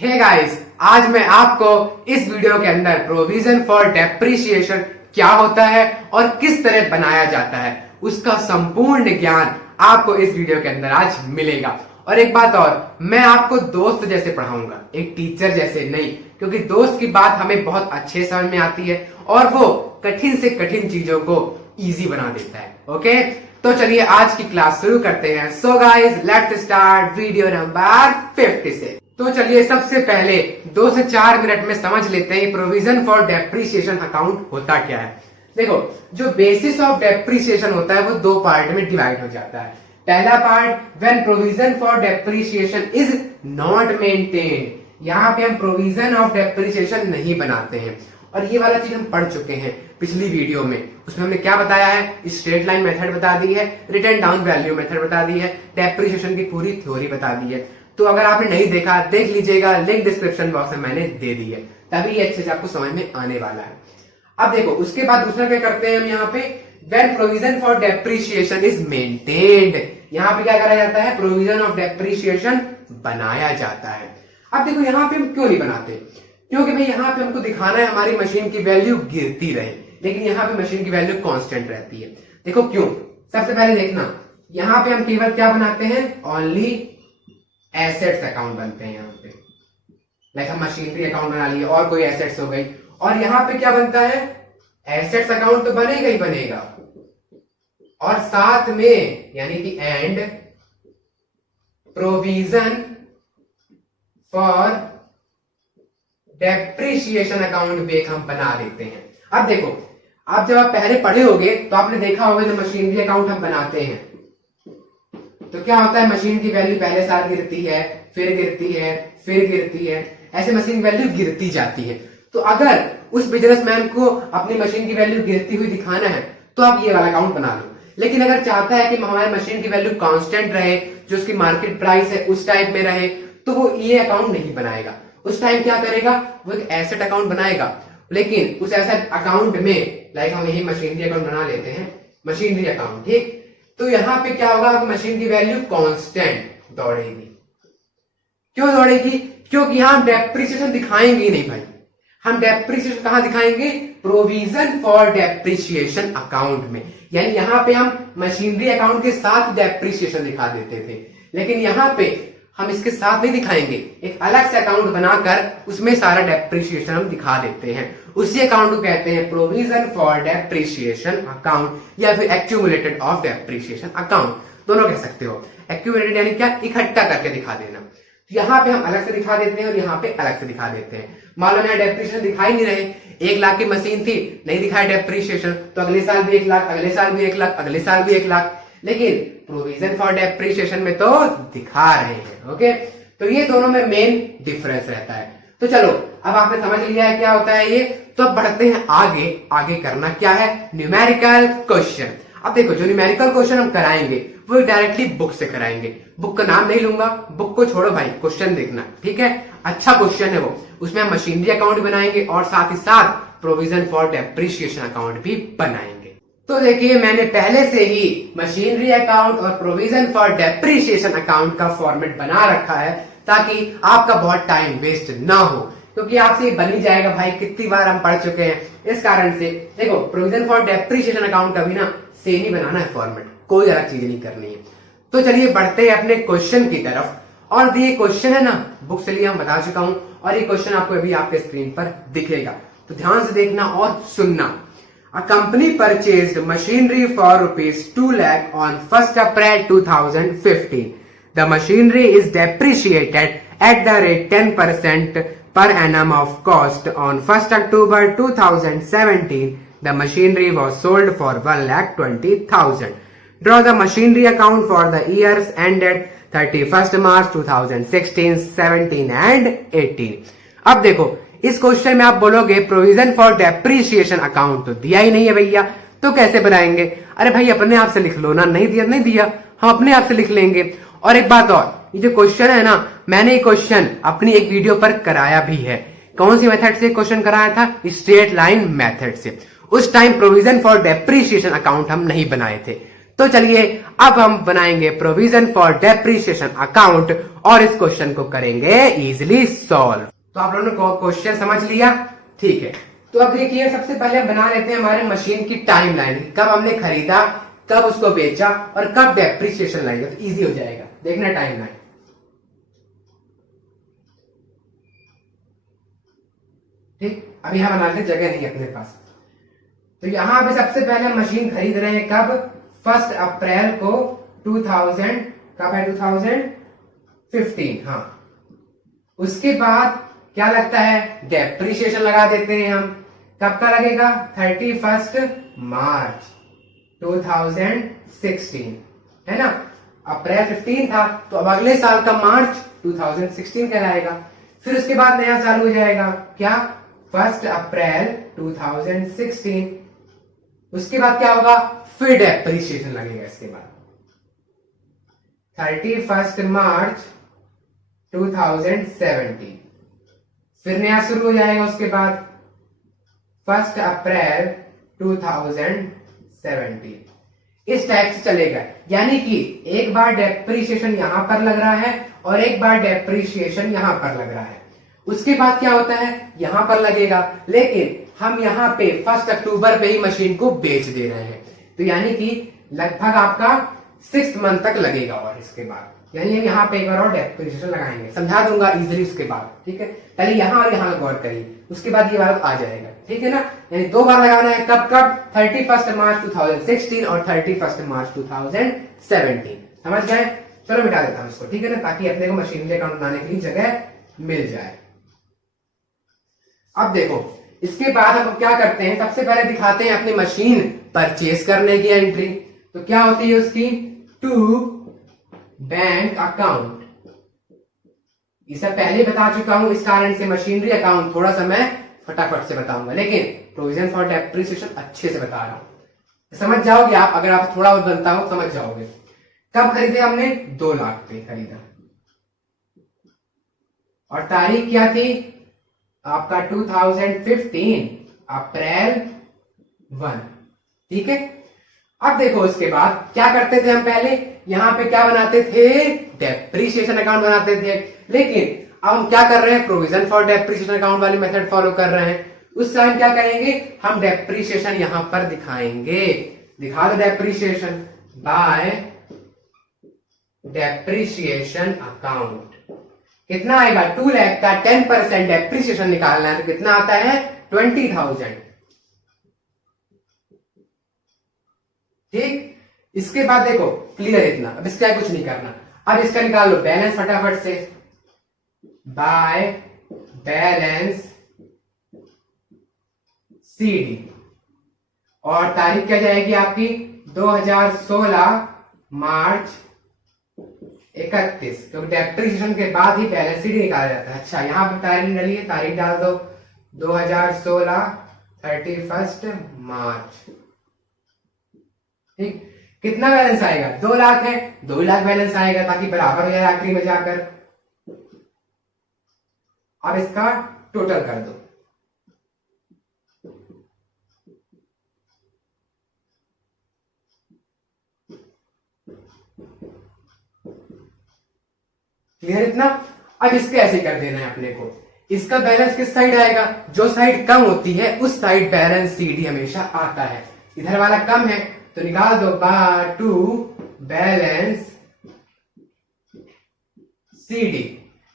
Hey guys, आज मैं आपको इस वीडियो के अंदर प्रोविजन फॉर डेप्रिसिएशन क्या होता है और किस तरह बनाया जाता है उसका संपूर्ण ज्ञान आपको इस वीडियो के अंदर आज मिलेगा। और एक बात और, मैं आपको दोस्त जैसे पढ़ाऊंगा, एक टीचर जैसे नहीं, क्योंकि दोस्त की बात हमें बहुत अच्छे समझ में आती है और वो कठिन से कठिन चीजों को इजी बना देता है। ओके, तो चलिए आज की क्लास शुरू करते हैं। So guys, let's start video number 50 से। तो चलिए सबसे पहले 2 से 4 मिनट में समझ लेते हैं प्रोविजन फॉर डेप्रिसिएशन अकाउंट होता क्या है। देखो, जो बेसिस ऑफ डेप्रिसिएशन होता है वो 2 पार्ट में डिवाइड हो जाता है। पहला part, when provision for depreciation is not maintained, यहाँ पे हम प्रोविजन ऑफ डेप्रिसिएशन नहीं बनाते हैं। और ये वाला चीज हम पढ़ चुके हैं पिछली वीडियो में। उसमें हमने क्या बताया है, स्ट्रेट लाइन मेथड बता दी है, रिटर्न डाउन वैल्यू मेथड बता दी है, डेप्रिसिएशन की पूरी थ्योरी बता दी है। तो अगर आपने नहीं देखा देख लीजिएगा, लिंक डिस्क्रिप्शन बॉक्स में मैंने दे दी है, तभी ये अच्छे से आपको समझ में आने वाला है। अब देखो, उसके बाद दूसरा क्या करते हैं हम यहाँ पे, when provision for depreciation is maintained, यहाँ पे क्या करा जाता है, प्रोविजन ऑफ डेप्रिसिएशन बनाया जाता है। अब देखो यहाँ पे हम क्यों नहीं बनाते, क्योंकि भाई यहाँ पे हमको दिखाना है हमारी मशीन की वैल्यू गिरती रहे, लेकिन यहाँ पे मशीन की वैल्यू कांस्टेंट रहती है। देखो क्यों, सबसे पहले देखना, यहाँ पे हम केवल क्या बनाते हैं, ओनली एसेट्स अकाउंट बनते हैं। यहाँ पे लाइक हम मशीनरी अकाउंट बना लिए और कोई एसेट्स हो गई, और यहाँ पे क्या बनता है, एसेट्स अकाउंट तो बनेगा ही बनेगा, और साथ में यानी कि and provision for depreciation account भी एक हम बना देते हैं। अब देखो, आप जब आप पहले पढ़े होगे तो आपने देखा होगा जब मशीनरी अकाउंट हम बनाते हैं तो क्या होता है, मशीन की वैल्यू पहले साल गिरती है, फिर गिरती है, फिर गिरती है, ऐसे मशीन की वैल्यू गिरती जाती है। तो अगर उस बिजनेसमैन को अपनी मशीन की वैल्यू गिरती हुई दिखाना है तो आप ये वाला अकाउंट बना लो। लेकिन अगर चाहता है कि हमारे मशीन की वैल्यू कांस्टेंट रहे, जो उसकी मार्केट प्राइस है उस टाइप में रहे, तो वो ये अकाउंट नहीं बनाएगा। उस टाइम क्या करेगा, वो एक एसेट अकाउंट बनाएगा। लेकिन उस एसेट अकाउंट में लाइक हम यही मशीनरी अकाउंट बना लेते हैं, मशीनरी अकाउंट, ठीक। तो यहाँ पे क्या होगा, मशीन की वैल्यू कांस्टेंट दौड़ेगी। क्यों दौड़ेगी, क्योंकि यहाँ हम डेप्रिसिएशन दिखाएंगे ही नहीं भाई। हम डेप्रिसिएशन कहां दिखाएंगे, प्रोविजन फॉर डेप्रिसिएशन अकाउंट में। यानी यहाँ पे हम मशीनरी अकाउंट के साथ डेप्रिसिएशन दिखा देते थे, लेकिन यहाँ पे हम इसके साथ नहीं दिखाएंगे, एक अलग से अकाउंट बनाकर उसमें सारा डेप्रिसिएशन हम दिखा देते हैं। उसी अकाउंट को कहते हैं प्रोविजन फॉर डेप्रिसिएशन अकाउंट, या फिर एक्यूमुलेटेड ऑफ डेप्रिसिएशन अकाउंट, दोनों कह सकते हो। एक्यूमुलेटेड यानी क्या, इकट्ठा करके दिखा देना। यहाँ पे हम अलग से दिखा देते हैं और यहाँ पे अलग से दिखा देते हैं। मान लो यहाँ डेप्रिसिएशन दिखाई नहीं रहे, 1 लाख की मशीन थी, नहीं दिखाया डेप्रिसिएशन, तो अगले साल भी 1 लाख, अगले साल भी 1 लाख, अगले साल भी 1 लाख, लेकिन प्रोविजन फॉर डेप्रिसिएशन में तो दिखा रहे हैं। ओके, तो ये दोनों में मेन डिफरेंस रहता है। तो चलो, अब आपने समझ लिया है क्या होता है ये, तो अब बढ़ते हैं आगे। आगे करना क्या है, न्यूमेरिकल क्वेश्चन। अब देखो, जो न्यूमेरिकल क्वेश्चन हम कराएंगे वो डायरेक्टली बुक से कराएंगे। बुक का नाम नहीं लूंगा, बुक को छोड़ो भाई, क्वेश्चन देखना, ठीक है। अच्छा क्वेश्चन है वो, उसमें हम मशीनरी अकाउंट बनाएंगे और साथ ही साथ प्रोविजन फॉर डेप्रिसिएशन अकाउंट भी बनाएंगे। तो देखिए, मैंने पहले से ही मशीनरी अकाउंट और प्रोविजन फॉर डेप्रिसिएशन अकाउंट का फॉर्मेट बना रखा है, ताकि आपका बहुत टाइम वेस्ट ना हो, क्योंकि आपसे ये बन ही जाएगा भाई, कितनी बार हम पढ़ चुके हैं। इस कारण से देखो, प्रोविजन फॉर डेप्रिसिएशन अकाउंट का भी ना सेम ही बनाना है फॉर्मेट, कोई अलग चीज नहीं करनी है। तो चलिए बढ़ते हैं अपने क्वेश्चन की तरफ। और ये क्वेश्चन है ना, बुक से लिए हम बता चुका हूं, और ये क्वेश्चन आपको अभी आपके स्क्रीन पर दिखेगा, तो ध्यान से देखना और सुनना। A company purchased machinery for ₹2 lakh on 1st April 2015. The machinery is depreciated at the rate 10% per annum of cost. On 1st October 2017, the machinery was sold for $1,20,000. Draw the machinery account for the years ended 31st March 2016, 17 and 18. अब देखो, इस question में आप बोलोगे provision for depreciation account तो दिया ही नहीं है भैया, तो कैसे बनाएंगे। अरे भाई, अपने आप से लिख लो ना, नहीं दिया नहीं दिया, हम अपने आप से लिख लेंगे। और एक बात और, ये जो क्वेश्चन है ना, मैंने ये क्वेश्चन अपनी एक वीडियो पर कराया भी है। कौन सी मेथड से क्वेश्चन कराया था, स्ट्रेट लाइन मेथड से। उस time provision for depreciation account हम नहीं बनाए थे, तो चलिए अब हम बनाएंगे प्रोविजन फॉर डेप्रिसिएशन अकाउंट और इस क्वेश्चन को करेंगे इजिली सॉल्व। तो आप लोगों ने क्वेश्चन समझ लिया, ठीक है। तो अब देखिए सबसे पहले हम बना लेते हैं हमारे मशीन की टाइम लाइन, कब हमने खरीदा, कब उसको बेचा और कब डेप्रिसिएशन लगेगा, तो इजी हो जाएगा। देखना टाइम लाइन, ठीक। अब यहां बनाने की जगह नहीं है अपने पास, तो यहां पे सबसे पहले हम मशीन खरीद रहे हैं कब, 1 अप्रैल को 2000, कब है 2015, हाँ। उसके बाद क्या लगता है, डेप्रिसिएशन लगा देते हैं हम, कब का लगेगा, 31 मार्च 2016, है ना। अप्रैल 15 था तो अब अगले साल का मार्च 2016 कहलाएगा। फिर उसके बाद नया चालू हो जाएगा, क्या, 1 अप्रैल 2016। उसके बाद क्या होगा, फिर डेप्रिसिएशन लगेगा, इसके बाद 31 मार्च 2017, फिर नया शुरू हो जाएगा। उसके बाद 1 अप्रैल 2017, इस टाइप से चलेगा। यानी कि एक बार डेप्रिसिएशन यहां पर लग रहा है और एक बार डेप्रिसिएशन यहां पर लग रहा है। उसके बाद क्या होता है, यहां पर लगेगा, लेकिन हम यहां पे 1 अक्टूबर पे ही मशीन को बेच दे रहे हैं, तो यानी कि लगभग आपका 6 मंथ तक लगेगा। और इसके बाद यानी हम यहाँ पे एक बार और डेप्रिसिएशन लगाएंगे, समझा दूंगा इजीली उसके बाद, ठीक है। पहले यहाँ और यहाँ गौर करिए, उसके बाद ये वाला आ जाएगा, ठीक है ना। यानी 2 बार लगाना है, कब कब, 31 मार्च 2016 और 31 मार्च 2017, समझ गए। चलो मिटा देता हूं इसको, ठीक है ना, ताकि अपने को मशीनरी अकाउंट बनाने के लिए जगह मिल जाए। अब देखो इसके बाद हम क्या करते हैं, सबसे पहले दिखाते हैं अपनी मशीन परचेज करने की एंट्री। तो क्या होती है उसकी, टू बैंक अकाउंट, ये सब पहले बता चुका हूं, इस कारण से मशीनरी अकाउंट थोड़ा सा मैं फटाफट से बताऊंगा, लेकिन प्रोविजन फॉर डेप्रिसिएशन अच्छे से बता रहा हूं, समझ जाओगे आप। अगर आप थोड़ा बहुत बनता हो समझ जाओगे। कब खरीदे हमने, 2 लाख पे खरीदा, और तारीख क्या थी आपका 2015 अप्रैल 1, ठीक है। अब देखो उसके बाद क्या करते थे हम, पहले यहां पे क्या बनाते थे, डेप्रिसिएशन अकाउंट बनाते थे, लेकिन अब हम क्या कर रहे हैं, प्रोविजन फॉर डेप्रिसिएशन अकाउंट वाली मेथड फॉलो कर रहे हैं। उस टाइम क्या करेंगे, हम डेप्रिसिएशन यहां पर दिखाएंगे, दिखा दो डेप्रिसिएशन बाय डेप्रिसिएशन अकाउंट। कितना आएगा, 2 लाख का 10% डेप्रिसिएशन निकालना है, तो कितना आता है, 20,000, ठीक। इसके बाद देखो क्लियर इतना, अब इसका कुछ नहीं करना। अब इसका निकाल लो बैलेंस फटाफट से, बाय बैलेंस सीडी, और तारीख क्या जाएगी आपकी 2016 मार्च 31, क्योंकि डेप्रिसिएशन के बाद ही बैलेंस सीडी निकाला जाता है। अच्छा यहां पर तारीख डालिए, तारीख डाल दो 2016 31 मार्च, ठीक। कितना बैलेंस आएगा, 2 लाख है, 2 लाख बैलेंस आएगा, ताकि बराबर हो जाए आखिरी में जाकर। अब इसका टोटल कर दो, क्लियर इतना। अब इसके ऐसे कर देना है अपने को, इसका बैलेंस किस साइड आएगा, जो साइड कम होती है उस साइड बैलेंस सीडी हमेशा आता है। इधर वाला कम है तो निकाल दो, बाय 2 बैलेंस सीडी,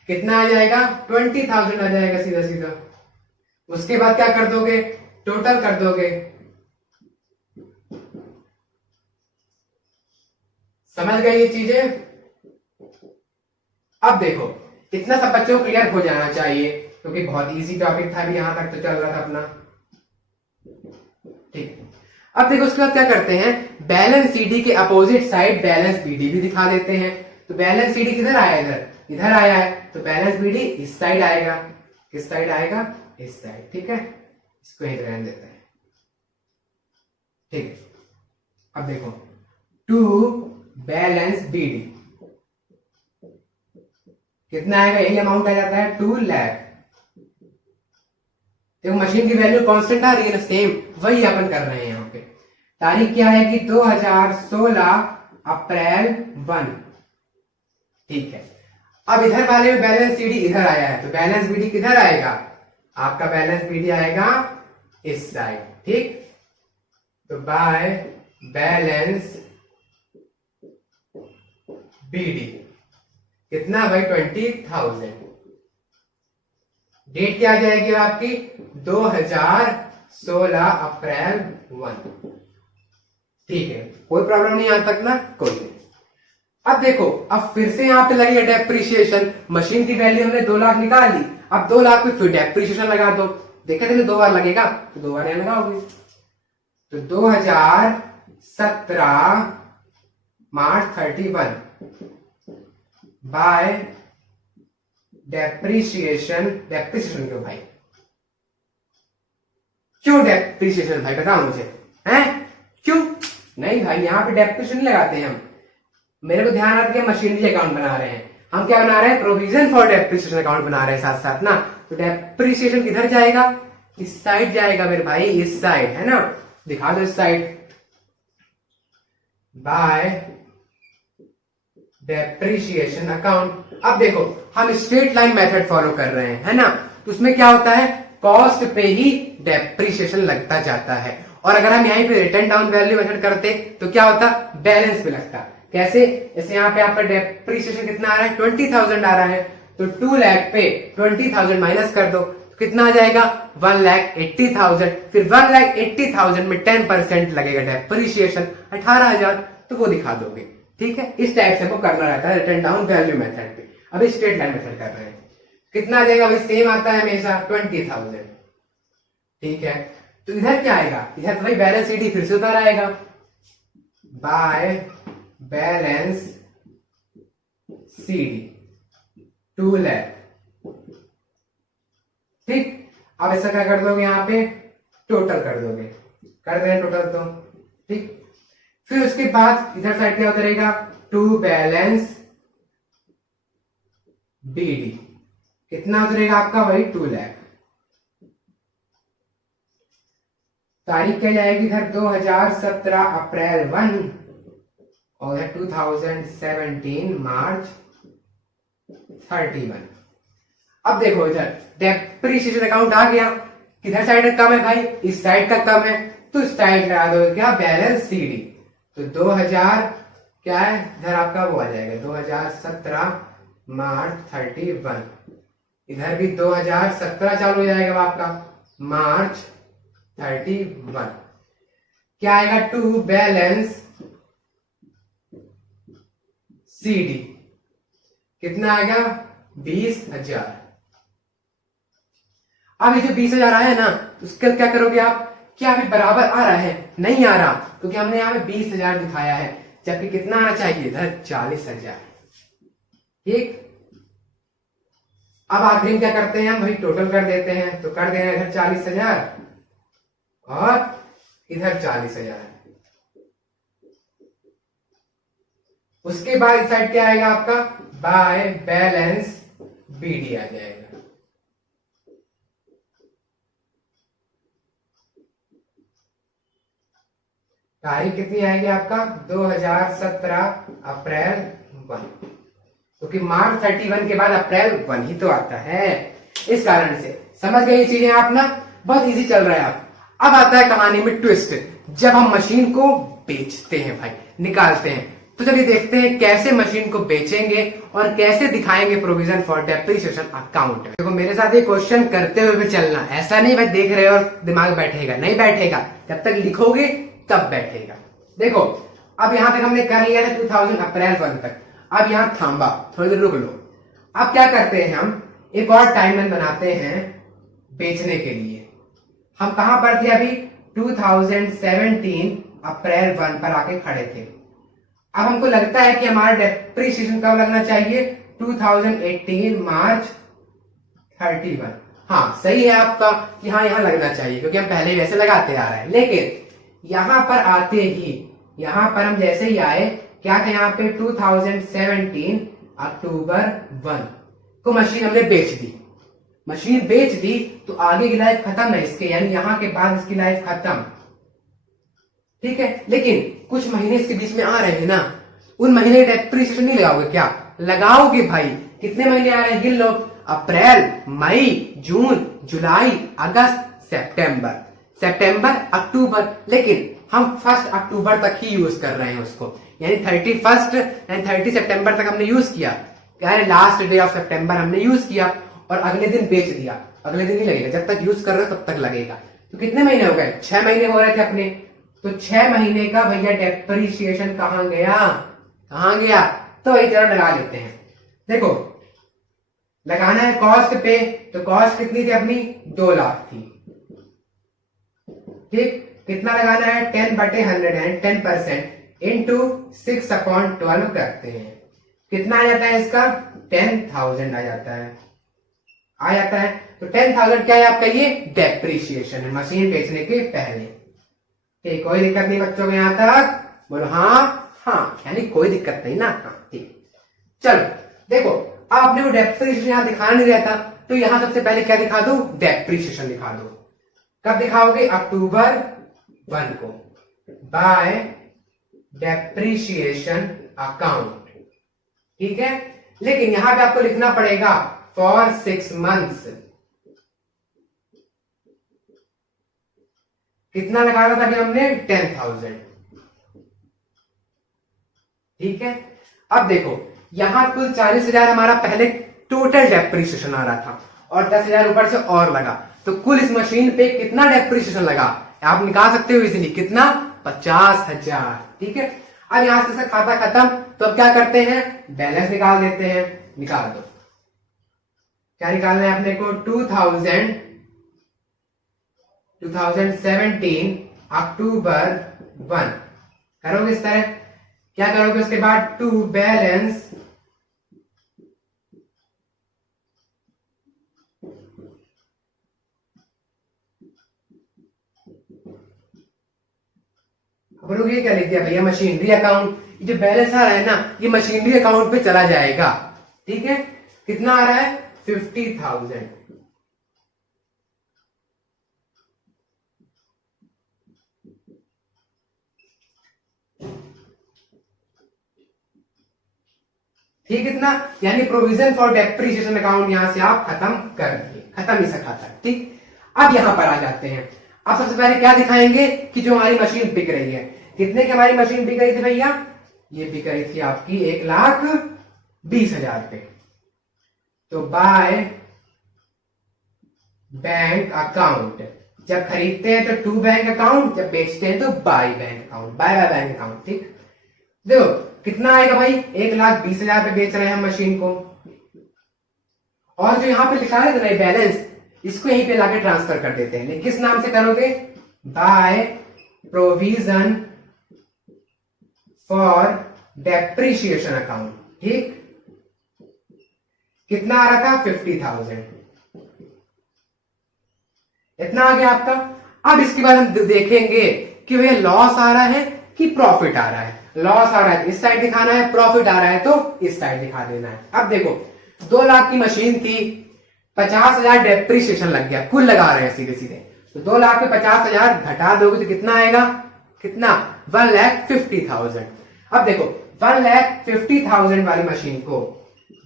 कितना आ जाएगा, 20,000 आ जाएगा सीधा सीधा। उसके बाद क्या कर दोगे, टोटल कर दोगे, समझ गए ये चीजें। अब देखो इतना सब बच्चों को क्लियर हो जाना चाहिए, क्योंकि बहुत इजी टॉपिक था, अभी यहां तक तो चल रहा था अपना, ठीक। अब देखो उसके बाद क्या करते हैं, बैलेंस सीडी के अपोजिट साइड बैलेंस बीडी भी दिखा देते हैं। तो बैलेंस सीडी किधर आया, इधर इधर आया है, तो बैलेंस बीडी इस साइड आएगा, किस साइड आएगा, इस साइड, ठीक है। इसको यहीं रहने देते हैं, ठीक। अब देखो 2 बैलेंस बीडी कितना आएगा, यही अमाउंट आ जाता है 2 लाख। देखो मशीन की वैल्यू कांस्टेंट आ रही है ना, सेम वही अपन कर रहे हैं यहाँ पे। तारीख क्या आएगी 2016 अप्रैल 1। ठीक है, अब इधर वाले में बैलेंस सीडी इधर आया है, तो बैलेंस बीडी किधर आएगा? आपका बैलेंस बीडी आएगा इस साइड। ठीक, तो बाय बैलेंस बीडी कितना भाई? 20,000। डेट क्या आ जाएगी आपकी? 2016 अप्रैल 1। ठीक है, कोई प्रॉब्लम नहीं यहां तक ना? कोई नहीं। अब देखो, अब फिर से यहां पे लगेगा डेप्रिसिएशन। मशीन की वैल्यू हमने 2 लाख निकाल ली, अब 2 लाख पे फिर डेप्रिसिएशन लगा दो। देखा थे 2 बार लगेगा, तो 2 बार यहां लगाओगे। तो 2017 मार्च 31 बाय डेप्रिसिएशन। डेप्रिसिएशन क्यों भाई? क्यों डेप्रिसिएशन भाई, बताओ मुझे, हैं? क्यों नहीं भाई, यहां पे डेप्रिसिएशन लगाते हैं हम। मेरे को ध्यान रख के मशीनरी अकाउंट बना रहे हैं हम। क्या बना रहे हैं? प्रोविजन फॉर डेप्रिसिएशन अकाउंट बना रहे हैं साथ साथ ना। तो डेप्रिसिएशन किधर जाएगा? इस साइड जाएगा मेरे भाई, इस साइड, है ना? दिखा दो इस साइड। Bye depreciation account. अब देखो, हम स्ट्रेट लाइन मेथड फॉलो कर रहे हैं, है ना? तो उसमें क्या होता है? कॉस्ट पे ही डेप्रिसिएशन लगता जाता है। और अगर हम यहीं पे रिटर्न डाउन वैल्यू मेथड करते तो क्या होता? बैलेंस पे लगता। कैसे? जैसे यहाँ पे आपका डेप्रिसिएशन कितना आ रहा है? 20,000 आ रहा है, तो 2 लाख पे 20,000 माइनस कर दो, तो कितना आ जाएगा? 1,80,000। फिर 1,80,000 में 10% लगेगा डेप्रिसिएशन, 18,000, तो वो दिखा दोगे। ठीक है, इस टाइप से वो करना रहता है रिटर्न डाउन वैल्यू मेथड पे। अभी स्ट्रेट लाइन मेथड कर रहे हैं, कितना आ जाएगा भाई? सेम आता है हमेशा, 20,000। ठीक है, तो इधर क्या आएगा? इधर तो भाई बैलेंस सीडी फिर से उधर आएगा, बाय बैलेंस सीडी 2 लाख। ठीक, अब ऐसा क्या कर दोगे? यहां पे टोटल कर दोगे, कर दें टोटल तो। ठीक, फिर उसके बाद इधर साइड क्या उतरेगा? टू बैलेंस बीडी कितना उतरेगा आपका? वही 2 लाख। तारीख क्या जाएगी इधर? 2017 अप्रैल 1 और 2017 मार्च 31। अब देखो, इधर डेप्रिसिएशन अकाउंट आ गया। किधर साइड कम है भाई? इस साइड का कम है, तो इस साइड लगा दो क्या? Balance CD. तो 2000 क्या है इधर आपका? वो आ जाएगा 2017 मार्च 31। इधर भी 2017 चालू हो जाएगा आपका, मार्च 31। क्या आएगा? टू बैलेंस सीडी कितना आएगा? 20,000। अब ये जो 20,000 आया है ना, उसका क्या करोगे आप? क्या अभी बराबर आ रहा है? नहीं आ रहा, क्योंकि हमने यहाँ पे 20,000 दिखाया है, जबकि कितना आना चाहिए इधर? 40,000। ठीक, अब आखिरी में क्या करते हैं हम? वही टोटल कर देते हैं, तो कर देना इधर 40,000 और इधर 40,000। उसके बाद इस साइड क्या आएगा आपका? बाय बैलेंस बीडी आ जाएगा। तारीख कितनी आएगी आपका? 2017 अप्रैल 1, क्योंकि मार्च 31 के बाद अप्रैल 1 ही तो आता है। इस कारण से समझ गए ये चीजें आप ना? बहुत इजी चल रहा है आप। अब आता है कहानी में ट्विस्ट, जब हम मशीन को बेचते हैं भाई, निकालते हैं। तो चलिए देखते हैं कैसे मशीन को बेचेंगे और कैसे दिखाएंगे प्रोविजन फॉर डेप्रिसिएशन अकाउंट। देखो, मेरे साथ ये क्वेश्चन करते हुए भी चलना, ऐसा नहीं भाई देख रहे हो और दिमाग बैठेगा, नहीं बैठेगा। जब तक लिखोगे तब बैठेगा। देखो, अब यहां तक हमने कर लिया था 2000 अप्रैल 1 तक। अब यहां थांबा, थोड़ी देर रुक लो। अब क्या करते हैं हम? एक और टाइमलाइन बनाते हैं बेचने के लिए। हम कहां पर थे अभी? 2017 अप्रैल 1 पर आके खड़े थे। अब हमको लगता है कि हमारा डेप्रिसिएशन कब लगना चाहिए? 2018 मार्च 31। हाँ, सही है आपका कि हाँ यहां लगना चाहिए, क्योंकि हम पहले वैसे लगाते आ रहे हैं। लेकिन यहां पर आते ही, यहां पर हम जैसे ही आए, क्या था यहाँ पे? 2017 अक्टूबर 1 को मशीन हमने बेच दी। मशीन बेच दी तो आगे की लाइफ खत्म है इसके, यानी यहां के बाद इसकी लाइफ खत्म। ठीक है, लेकिन कुछ महीने इसके बीच में आ रहे हैं ना, उन महीने डेप्रिसिएशन नहीं लगाओगे क्या? लगाओगे भाई। कितने महीने आ रहे हैं गिन लो, अप्रैल, मई, जून, जुलाई, अगस्त, सितंबर, सितंबर, अक्टूबर, लेकिन हम 1 अक्टूबर तक ही यूज कर रहे हैं उसको, यानी 31 यानी 30 सितंबर तक हमने यूज किया, यानी लास्ट डे ऑफ सितंबर हमने यूज किया और अगले दिन बेच दिया। अगले दिन नहीं लगेगा, जब तक यूज कर रहे हो तब तक लगेगा। तो कितने महीने हो गए? 6 महीने हो रहे थे अपने, तो 6 महीने का भैया डेप्रिसिएशन कहां गया? कहां गया? तो वही तरह लगा लेते हैं। देखो लगाना है कॉस्ट पे, तो कॉस्ट कितनी थी अपनी? 2 लाख थी। ठीक, कितना लगाना है? 10/100 10% इंटू 6/12 करते हैं। कितना आ जाता है इसका? 10,000 आ जाता है, आ जाता है। तो 10,000 क्या है आपका? ये डेप्रिसिएशन है मशीन बेचने के पहले। ठीक, कोई दिक्कत नहीं बच्चों में यहां तक? बोलो हाँ। हाँ यानी कोई दिक्कत नहीं ना? हाँ ठीक। चलो देखो, आपने वो डेप्रिसिएशन यहां दिखा नहीं रहता, तो यहां सबसे पहले क्या दिखा दो? डेप्रिसिएशन दिखा दो। कब दिखाओगे? अक्टूबर 1 को, बाय डेप्रिसिएशन अकाउंट। ठीक है, लेकिन यहां पे आपको लिखना पड़ेगा फॉर 6 मंथ्स। कितना लगाया था अभी हमने? 10,000। ठीक है, अब देखो यहां कुल 40,000 हमारा पहले टोटल डेप्रिसिएशन आ रहा था और 10,000 ऊपर से और लगा, तो कुल इस मशीन पे कितना डेप्रिसिएशन लगा आप निकाल सकते हो इजीली। कितना? 50,000। ठीक है, अब यहां से खाता खत्म, तो अब क्या करते हैं? बैलेंस निकाल देते हैं। निकाल दो, क्या निकालना है अपने को? 2017 अक्टूबर 1 करोगे इस तरह। क्या करोगे उसके बाद? टू बैलेंस अब लोग ये क्या लिख दिया भैया? Machinery account. ये जो बैलेंस आ रहा है ना, ये मशीनरी अकाउंट पे चला जाएगा। ठीक है, कितना आ रहा है? 50,000। ठीक, कितना? यानी प्रोविजन फॉर डेप्रिसिएशन अकाउंट यहां से आप खत्म कर दिए, खत्म ही सका था। ठीक, अब यहां पर आ जाते हैं। अब सबसे पहले क्या दिखाएंगे कि जो हमारी मशीन बिक रही है। कितने की हमारी मशीन बिक रही थी भैया? ये बिक रही थी आपकी 1,20,000 पे। तो बाय बैंक अकाउंट, जब खरीदते हैं तो टू बैंक अकाउंट, जब बेचते हैं तो by bank account, by by bank account. ठीक, देखो कितना आएगा भाई? 1,20,000 पे बेच रहे हैं हम मशीन को, और जो यहां पे लिखा है ना बैलेंस, इसको यहीं पे लाके ट्रांसफर कर देते हैं। लेकिन किस नाम से करोगे? By provision for depreciation account. ठीक, कितना आ रहा था? 50,000। इतना आ गया आपका। अब इसके बाद हम देखेंगे कि भैया लॉस आ रहा है कि प्रॉफिट आ रहा है। लॉस आ रहा है इस साइड दिखाना है, प्रॉफिट आ रहा है तो इस साइड दिखा देना है। अब देखो 2 लाख की मशीन थी, 50,000 डेप्रिसिएशन लग गया, कुल लगा रहे हैं सीधे सीधे, तो 2 लाख पे 50,000 घटा दोगे तो कितना आएगा? कितना? 1,50,000। अब देखो 1,50,000 वाली मशीन को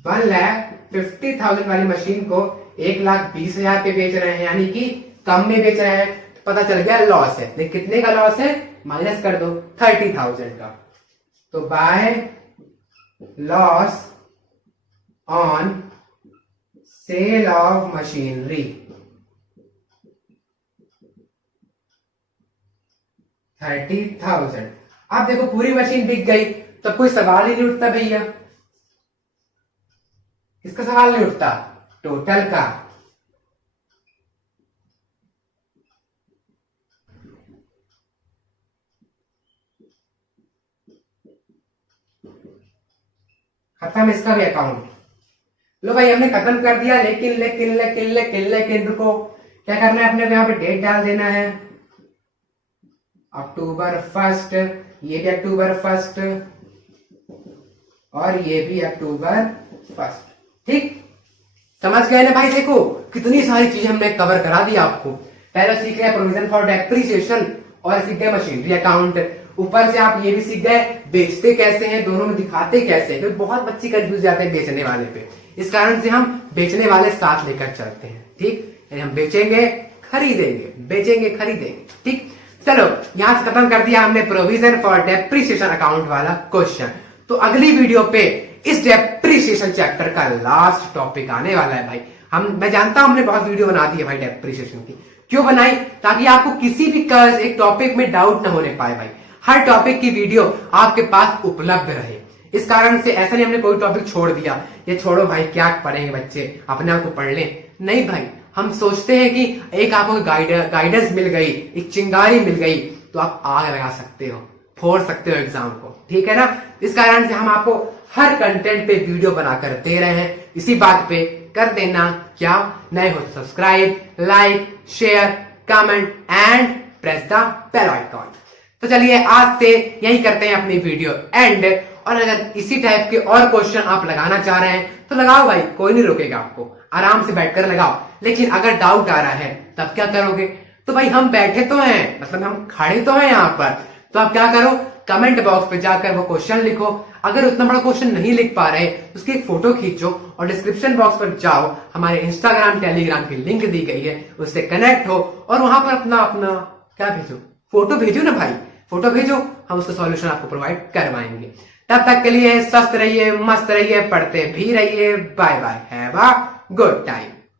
1,50,000 वाली मशीन को 1,20,000 पे बेच रहे हैं, यानी कि कम में बेच रहे हैं, तो पता चल गया लॉस है। लेकिन कितने का लॉस है? माइनस कर दो 30,000 का। तो by loss on sale of machinery 30,000। अब देखो पूरी मशीन बिक गई, तो कोई सवाल ही नहीं उठता भैया। किसका सवाल नहीं उठता? टोटल का। खत्म इसका भी अकाउंट। लो भाई हमने खत्म कर दिया, लेकिन लेकिन लेकिन लेकिन लेकिन रुको, क्या करना है अपने को? यहाँ पे डेट डाल देना है अक्टूबर 1, ये भी अक्टूबर 1 और ये भी अक्टूबर 1। ठीक, समझ गए ना भाई? देखो कितनी सारी चीजें हमने कवर करा दी आपको। पहले सीख रहे प्रोविजन फॉर डेप्रिसिएशन, और सीख गए मशीनरी अकाउंट। ऊपर से आप ये भी सीख गए बेचते कैसे हैं, दोनों में दिखाते कैसे हैं, क्योंकि बहुत बच्चे कंफ्यूज जाते हैं बेचने वाले पे। इस कारण से हम बेचने वाले साथ लेकर चलते हैं, ठीक। यानी हम बेचेंगे खरीदेंगे, बेचेंगे खरीदेंगे, ठीक। चलो यहां से खत्म कर दिया हमने प्रोविजन फॉर डेप्रिसिएशन अकाउंट वाला क्वेश्चन। तो अगली वीडियो पे इस डेप्रिसिएशन चैप्टर का लास्ट टॉपिक आने वाला है भाई। मैं जानता हूं हमने बहुत वीडियो बना दी है भाई डेप्रिसिएशन की। क्यों बनाई? ताकि आपको किसी भी एक टॉपिक में डाउट ना होने पाए भाई। हर टॉपिक की वीडियो आपके पास उपलब्ध रहे। इस कारण से ऐसा नहीं हमने कोई टॉपिक छोड़ दिया, ये छोड़ो भाई क्या पढ़ेंगे बच्चे, अपने आप को पढ़ लें। नहीं भाई, हम सोचते हैं कि एक आपको गाइडेंस मिल गई, एक चिंगारी मिल गई तो आप आग लगा सकते हो, फोड़ सकते हो एग्जाम को, ठीक है ना। इस कारण से हम आपको हर कंटेंट पे वीडियो बनाकर दे रहे हैं। इसी बात पे कर देना क्या, नए हो तो subscribe, like, share, comment and press the bell icon. तो चलिए आज से यही करते हैं अपनी वीडियो एंड। और अगर इसी टाइप के और क्वेश्चन आप लगाना चाह रहे हैं तो लगाओ भाई, कोई नहीं रोकेगा आपको, आराम से बैठकर लगाओ। लेकिन अगर डाउट आ रहा है तब क्या करोगे? तो भाई हम बैठे तो हैं, मतलब हम खड़े तो हैं यहाँ पर, तो आप क्या करो, कमेंट बॉक्स पे जाकर वो क्वेश्चन लिखो। अगर उतना बड़ा क्वेश्चन नहीं लिख पा रहे उसकी एक फोटो खींचो और डिस्क्रिप्शन बॉक्स पर जाओ, हमारे इंस्टाग्राम टेलीग्राम की लिंक दी गई है, उससे कनेक्ट हो और वहां पर अपना अपना क्या भेजो, फोटो भेजो ना भाई, फोटो भेजो, हम उसका सॉल्यूशन आपको प्रोवाइड करवाएंगे। तब तक के लिए स्वस्थ रहिए, मस्त रहिए, पढ़ते भी रहिए। Bye bye, have a good time.